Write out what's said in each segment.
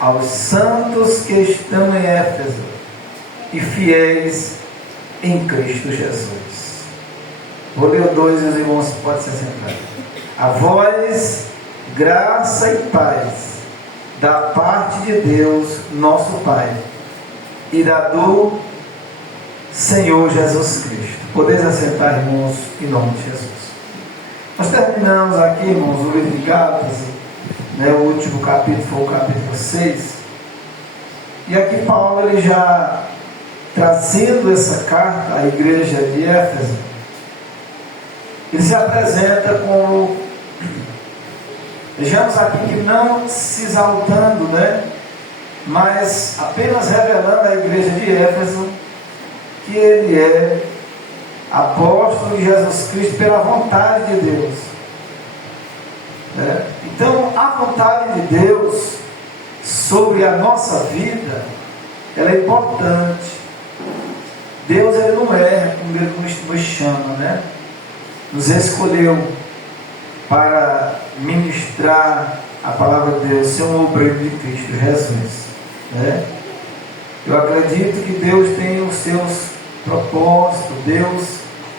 aos santos que estão em Éfeso e fiéis em Cristo Jesus. Vou ler o 2 e os irmãos podem se sentar. A vós, graça e paz da parte de Deus, nosso Pai, e da do Senhor Jesus Cristo. Podeis assentar, irmãos, em nome de Jesus. Nós terminamos aqui, irmãos, o livro de Gálatas, né, o último capítulo foi o capítulo 6. E aqui Paulo, ele já trazendo essa carta à igreja de Éfeso, ele se apresenta como, vejamos aqui que não se exaltando, né, mas apenas revelando à igreja de Éfeso que ele é apóstolo de Jesus Cristo pela vontade de Deus. Então, a vontade de Deus sobre a nossa vida, ela é importante. Deus, ele não erra como ele nos chama, né? Nos escolheu para ministrar a palavra de Deus, ser um obreiro de Cristo Jesus, né? Eu acredito que Deus tem os seus propósitos. Deus,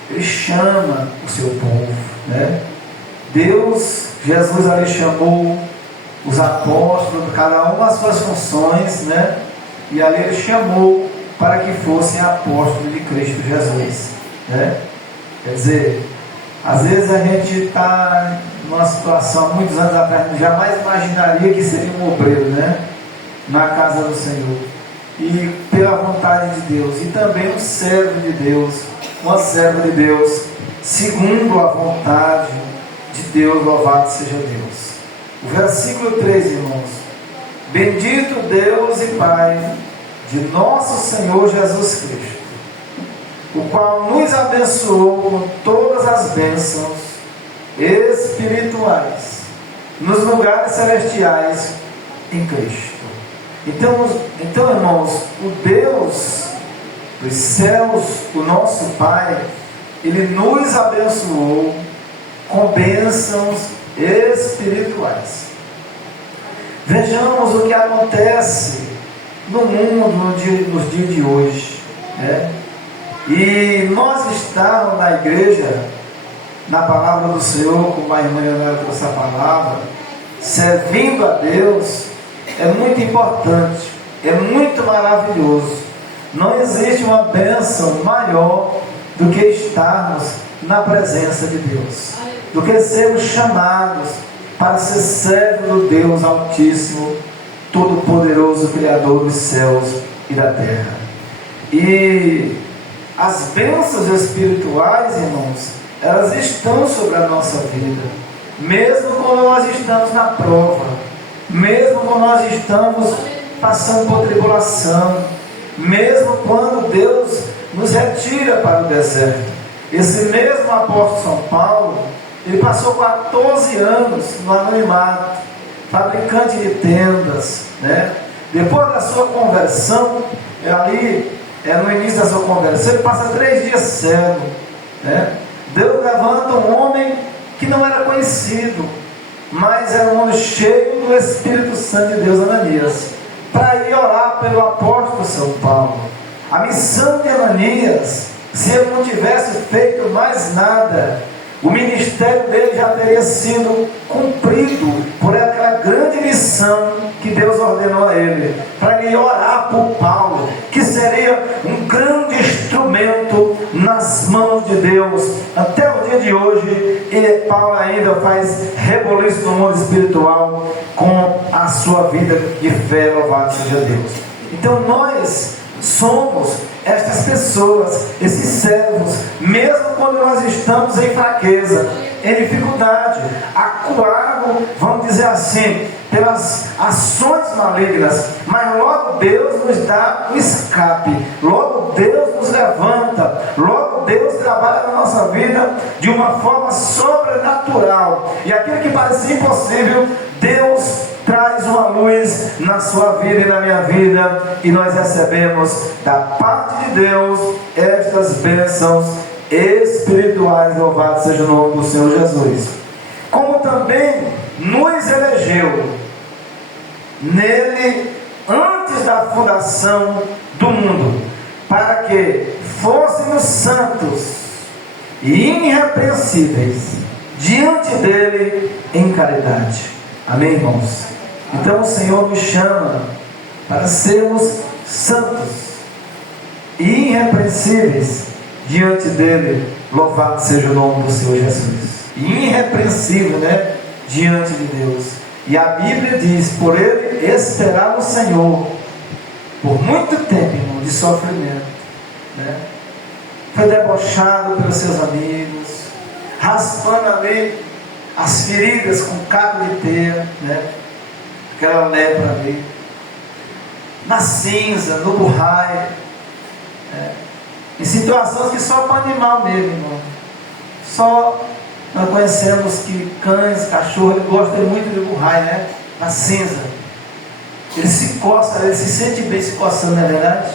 ele chama o seu povo, né? Deus, Jesus ali chamou os apóstolos, cada um as suas funções, né? E ali ele chamou para que fossem apóstolos de Cristo Jesus, né? Quer dizer, às vezes a gente está numa situação, muitos anos atrás, jamais imaginaria que seria um obreiro, né? Na casa do Senhor. E pela vontade de Deus, e também um servo de Deus, uma serva de Deus, segundo a vontade de Deus, louvado seja Deus. O versículo 3, irmãos: bendito Deus e Pai de nosso Senhor Jesus Cristo, o qual nos abençoou com todas as bênçãos espirituais nos lugares celestiais em Cristo. Então, irmãos, o Deus dos céus, o nosso Pai, ele nos abençoou com bênçãos espirituais. Vejamos o que acontece no mundo nos dias de hoje, né? E nós estamos na igreja, na palavra do Senhor, como a irmã Leonora trouxe a palavra, servindo a Deus, é muito importante, é muito maravilhoso. Não existe uma bênção maior do que estarmos na presença de Deus, do que sermos chamados para ser servos do Deus Altíssimo, Todo-Poderoso, Criador dos céus e da terra. E as bênçãos espirituais, irmãos, elas estão sobre a nossa vida, mesmo quando nós estamos na prova, mesmo quando nós estamos passando por tribulação, mesmo quando Deus nos retira para o deserto. Esse mesmo apóstolo São Paulo, ele passou 14 anos no anonimato, fabricante de tendas, né? Depois da sua conversão, no início da sua conversão, ele passa 3 dias cego, né? Deus levanta um homem que não era conhecido, mas era um homem cheio do Espírito Santo de Deus, Ananias, para ir orar pelo apóstolo São Paulo. A missão de Ananias, se ele não tivesse feito mais nada, o ministério dele já teria sido cumprido por aquela grande missão que Deus ordenou a ele, para ele orar por Paulo, que seria um grande instrumento nas mãos de Deus. Até o dia de hoje, Paulo ainda faz reboliço no mundo espiritual com a sua vida de fé, louvado seja Deus. Então nós somos estas pessoas, esses servos, mesmo quando nós estamos em fraqueza, em dificuldade, acuado, vamos dizer assim, pelas ações malignas, mas logo Deus nos dá um escape, logo Deus nos levanta, logo Deus trabalha na nossa vida de uma forma sobrenatural, e aquilo que parecia impossível, Deus traz uma luz na sua vida e na minha vida, e nós recebemos da parte de Deus estas bênçãos espirituais, louvado seja o nome do Senhor Jesus. Como também nos elegeu nele antes da fundação do mundo, para que fôssemos santos e irrepreensíveis diante dele em caridade. Amém, irmãos? Então o Senhor nos chama para sermos santos e irrepreensíveis diante dele. Louvado seja o nome do Senhor Jesus. E irrepreensível, né? Diante de Deus. E a Bíblia diz: por ele esperar no Senhor por muito tempo, irmão, de sofrimento, né? Foi debochado pelos seus amigos, raspando ali as feridas com cabo de teia, né? Aquela lepra ali, na cinza, no burrai, né? Em situações que só para animal mesmo, irmão. Só nós conhecemos que cães, cachorros, ele gosta muito de burrai, né? Na cinza. Ele se coça, ele se sente bem se coçando, não é verdade?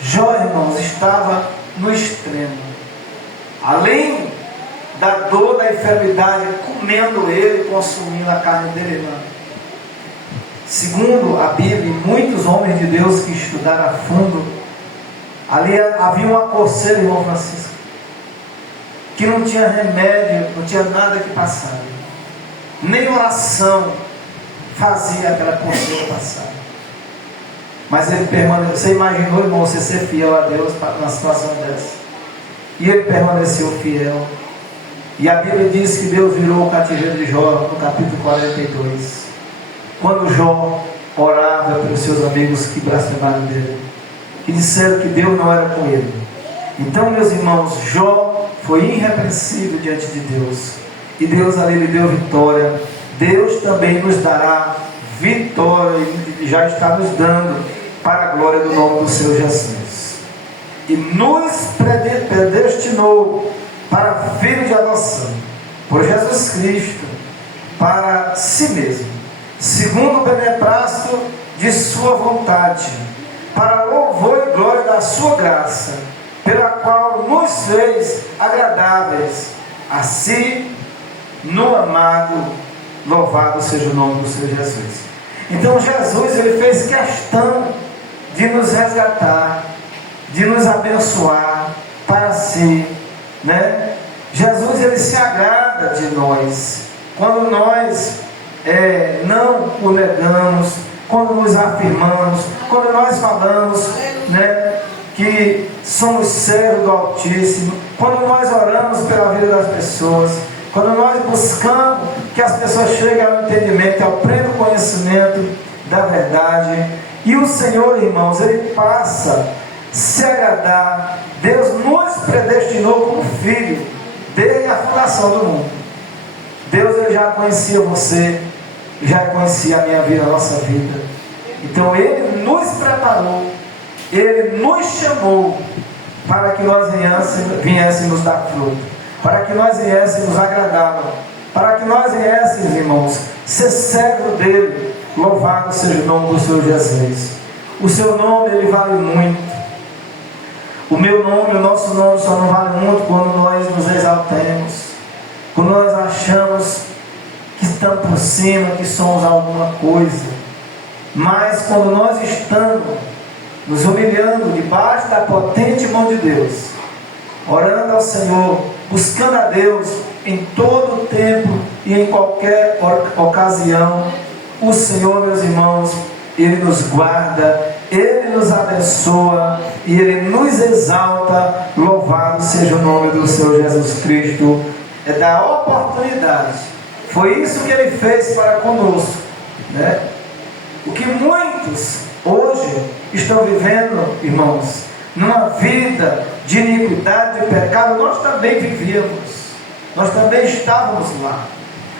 Jó, irmãos, estava no extremo. Além da dor, da enfermidade, comendo ele, consumindo a carne dele, irmão. Segundo a Bíblia, muitos homens de Deus que estudaram a fundo, ali havia uma coceira, irmão Francisco, que não tinha remédio, não tinha nada que passar. Nem oração fazia aquela coceira passar. Mas ele permaneceu. Você imaginou, irmão, você ser fiel a Deus numa situação dessa? E ele permaneceu fiel. E a Bíblia diz que Deus virou o cativeiro de Jó no capítulo 42. Quando Jó orava pelos seus amigos que blasfemaram dele, que disseram que Deus não era com ele. Então, meus irmãos, Jó foi irrepreensível diante de Deus. E Deus ali lhe deu vitória. Deus também nos dará vitória e já está nos dando para a glória do nome do Senhor Jesus. E nos predestinou para filho de adoção por Jesus Cristo para si mesmo, segundo o beneplácito de sua vontade, para louvor e glória da sua graça, pela qual nos fez agradáveis a si no amado. Louvado seja o nome do Senhor Jesus. Então Jesus, ele fez questão de nos resgatar, de nos abençoar para si, né? Jesus, ele se agrada de nós quando nós não o negamos, quando nos afirmamos, quando nós falamos, né, que somos servos do Altíssimo, quando nós oramos pela vida das pessoas, quando nós buscamos que as pessoas cheguem ao entendimento, ao pleno conhecimento da verdade. E o Senhor, irmãos, ele passa a se agradar. Deus nos predestinou como filho desde a fundação do mundo. Deus, ele já conhecia você, já conhecia a minha vida, a nossa vida. Então ele nos preparou, ele nos chamou para que nós viéssemos dar fruto, para que nós viéssemos agradá-lo, para que nós viéssemos, irmãos, ser servo dele. Louvado seja o nome do Senhor Jesus. O seu nome, ele vale muito. O meu nome, o nosso nome só não vale muito quando nós nos exaltemos, quando nós achamos que estamos por cima, que somos alguma coisa. Mas quando nós estamos nos humilhando debaixo da potente mão de Deus, orando ao Senhor, buscando a Deus em todo o tempo e em qualquer ocasião, o Senhor, meus irmãos, ele nos guarda, ele nos abençoa e ele nos exalta. Louvado seja o nome do Senhor Jesus Cristo. É da oportunidade. Foi isso que ele fez para conosco, né? O que muitos hoje estão vivendo, irmãos, numa vida de iniquidade, de pecado, nós também vivíamos, nós também estávamos lá,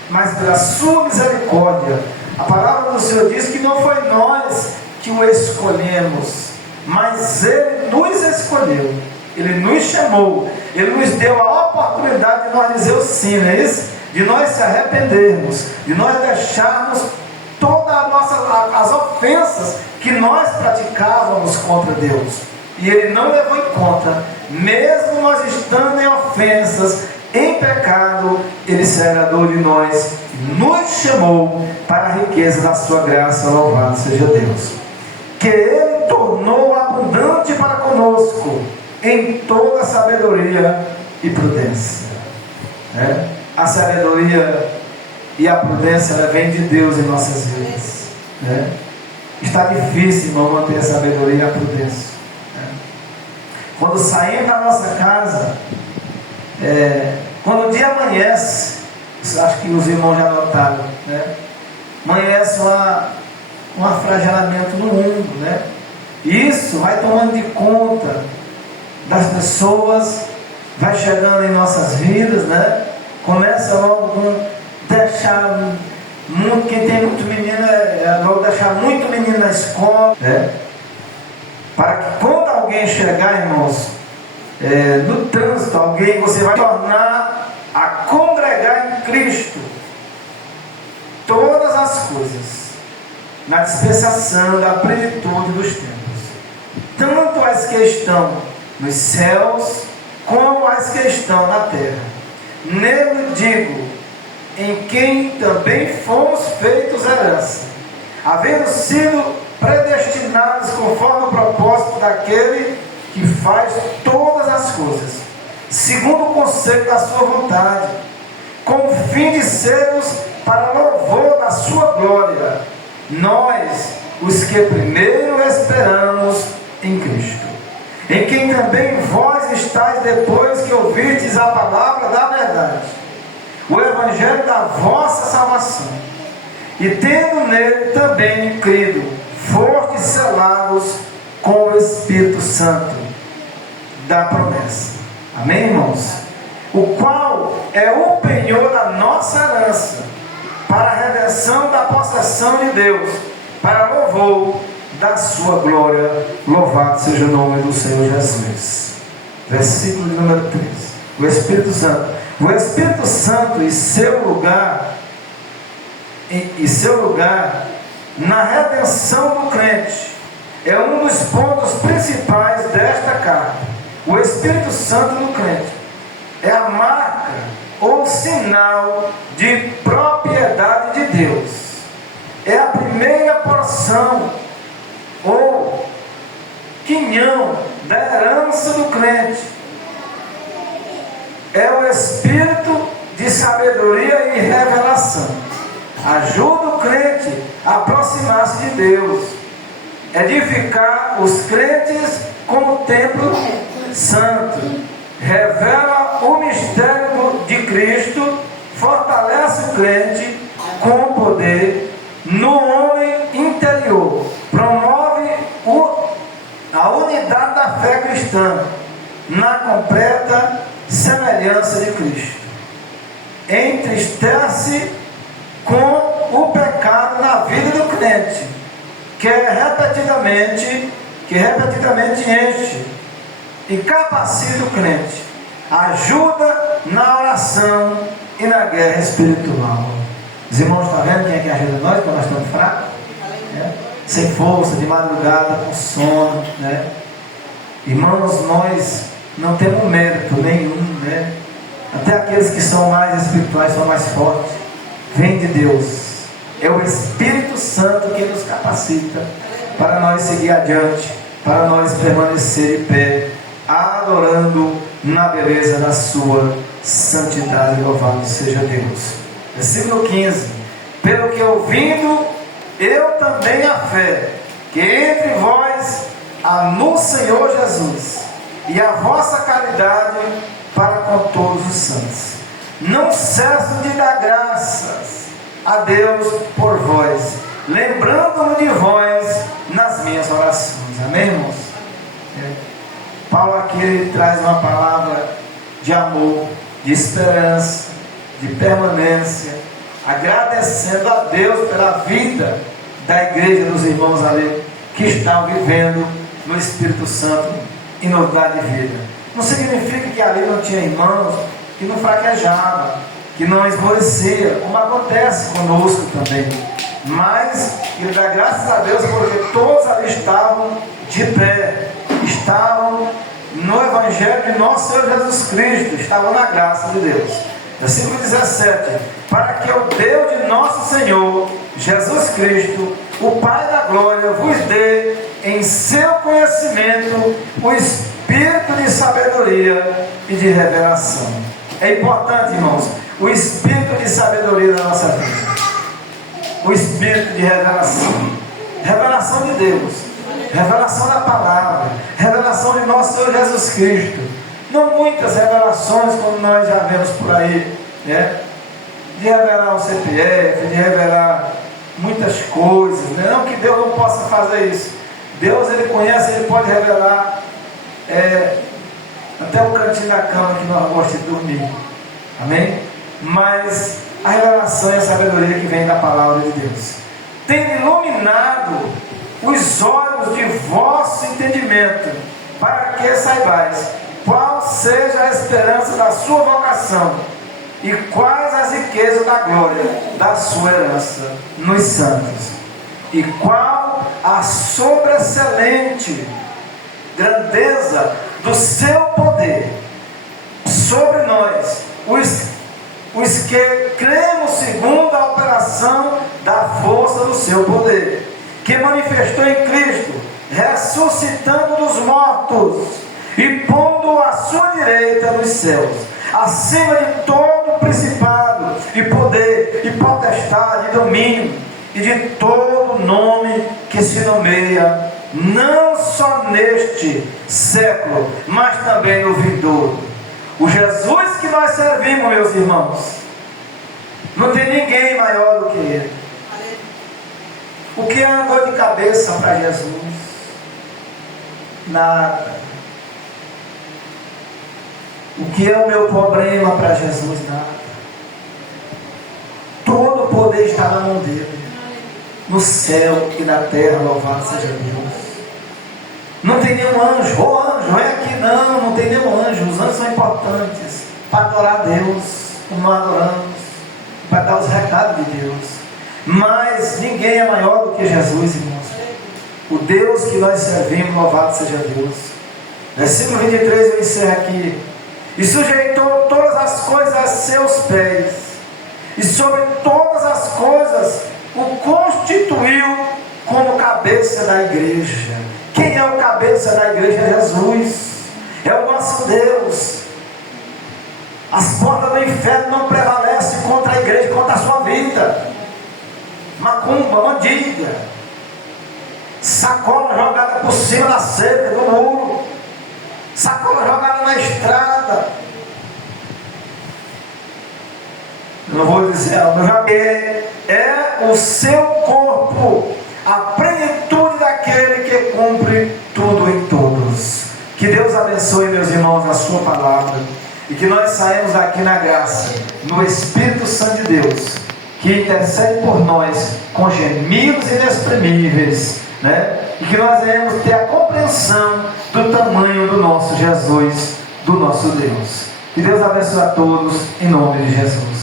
mas pela sua misericórdia, a palavra do Senhor diz que não foi nós que o escolhemos, mas ele nos escolheu, ele nos chamou, ele nos deu a oportunidade de nós dizer o sim, não é isso? De nós se arrependermos, de nós deixarmos todas as ofensas que nós praticávamos contra Deus. E ele não levou em conta, mesmo nós estando em ofensas, em pecado, Ele se agradou de nós, nos chamou para a riqueza da sua graça. Louvado seja Deus, que Ele tornou abundante para conosco em toda sabedoria e prudência. A sabedoria e a prudência, ela vem de Deus em nossas vidas. Está difícil, irmão, manter a sabedoria e a prudência. Quando saímos da nossa casa, quando o dia amanhece, acho que os irmãos já notaram, amanhece um afragelamento no mundo, Isso vai tomando de conta das pessoas, vai chegando em nossas vidas, Começa logo com deixar muito, quem tem muito menino, logo deixar muito menino na escola, para que quando alguém chegar, irmãos, no trânsito, você vai tornar a congregar em Cristo todas as coisas, na dispensação da plenitude dos tempos, tanto as que estão nos céus, como as que estão na terra. Nele digo, em quem também fomos feitos herança, havendo sido predestinados conforme o propósito daquele que faz todas as coisas, segundo o conselho da sua vontade, com o fim de sermos para louvor da sua glória, nós, os que primeiro esperamos em Cristo, em quem também vós estáis depois que ouvistes a palavra da verdade, o evangelho da vossa salvação, e tendo nele também crido, fostes selados com o Espírito Santo da promessa. Amém, irmãos? O qual é o penhor da nossa herança, para a redenção da possessão de Deus, para louvor da sua glória. Louvado seja o nome do Senhor Jesus. Versículo número 3. O Espírito Santo. O Espírito Santo e seu lugar na redenção do crente é um dos pontos principais desta carta. O Espírito Santo no crente é a marca ou sinal de propriedade de Deus. É a primeira porção ou quinhão da herança do crente. É o Espírito de sabedoria e revelação. Ajuda o crente a aproximar-se de Deus, edificar os crentes como templo santo, revela o mistério de Cristo, fortalece o crente com poder no homem interior, promove a unidade da fé cristã na completa semelhança de Cristo, entristece com o pecado na vida do crente, que repetidamente enche e capacita o crente, ajuda na oração e na guerra espiritual. Os irmãos estão vendo quem é que ajuda nós quando nós estamos fracos? Sem força, de madrugada, com sono, Irmãos, nós não temos mérito nenhum, Até aqueles que são mais espirituais, são mais fortes, vem de Deus. É o Espírito Santo que nos capacita para nós seguir adiante, para nós permanecer de pé, adorando na beleza da sua santidade. Louvado seja Deus. Versículo 15. Pelo que ouvindo, eu também a fé, que entre vós há no Senhor Jesus, e a vossa caridade para com todos os santos. Não cesso de dar graças a Deus por vós, lembrando-me de vós nas minhas orações. Amém, irmãos? Paulo aqui ele traz uma palavra de amor, de esperança, de permanência, agradecendo a Deus pela vida da igreja dos irmãos ali que estão vivendo no Espírito Santo em novidade de vida. Não significa que ali não tinha irmãos que não fraquejavam, que não esmorecia, como acontece conosco também. Mas ele dá graças a Deus porque todos ali estavam de pé, estavam no Evangelho de nosso Senhor Jesus Cristo, estavam na graça de Deus. Versículo 17: para que o Deus de nosso Senhor Jesus Cristo, o Pai da glória, vos dê em seu conhecimento o espírito de sabedoria e de revelação. É importante, irmãos, o espírito de sabedoria da nossa vida, o espírito de revelação, revelação de Deus, revelação da palavra, revelação de nosso Senhor Jesus Cristo. Não muitas revelações como nós já vemos por aí, né? De revelar o CPF, de revelar muitas coisas, né? Não que Deus não possa fazer isso. Deus, Ele conhece, Ele pode revelar até o cantinho da cama que nós gostamos de dormir. Amém? Mas a revelação e a sabedoria que vem da palavra de Deus tem iluminado os olhos de vosso entendimento, para que saibais qual seja a esperança da sua vocação e quais as riquezas da glória da sua herança nos santos, e qual a sobreexcelente grandeza do seu poder sobre nós, os que cremos segundo a operação da força do seu poder, que manifestou em Cristo, ressuscitando dos mortos e pondo à sua direita nos céus, acima de todo principado e poder e potestade e domínio, e de todo nome que se nomeia, não só neste século, mas também no vindouro. O Jesus que nós servimos, meus irmãos, não tem ninguém maior do que Ele. O que é uma dor de cabeça para Jesus? Nada. O que é o meu problema para Jesus? Nada. Todo o poder está na mão dele, no céu e na terra. Louvado seja Deus. Não tem nenhum anjo, anjo, é aqui, não tem nenhum anjo. Os anjos são importantes para adorar a Deus, como nós adoramos, para dar os recados de Deus. Mas ninguém é maior do que Jesus, irmãos. O Deus que nós servimos, louvado seja Deus. Versículo 23, eu encerro aqui. E sujeitou todas as coisas a seus pés, e sobre todas as coisas o constituiu como cabeça da igreja. Quem é o cabeça da igreja? É Jesus, é o nosso Deus. As portas do inferno não prevalecem contra a igreja, contra a sua vida. Macumba, mandiga, sacola jogada por cima da cerca do muro, sacola jogada na estrada. Eu não vou dizer, eu já é o seu corpo, a plenitude daquele que cumpre tudo em todos. Que Deus abençoe, meus irmãos, a sua palavra, e que nós saímos daqui na graça, no Espírito Santo de Deus, que intercede por nós com gemidos inexprimíveis, né? E que nós venhamos ter a compreensão do tamanho do nosso Jesus, do nosso Deus. Que Deus abençoe a todos, em nome de Jesus.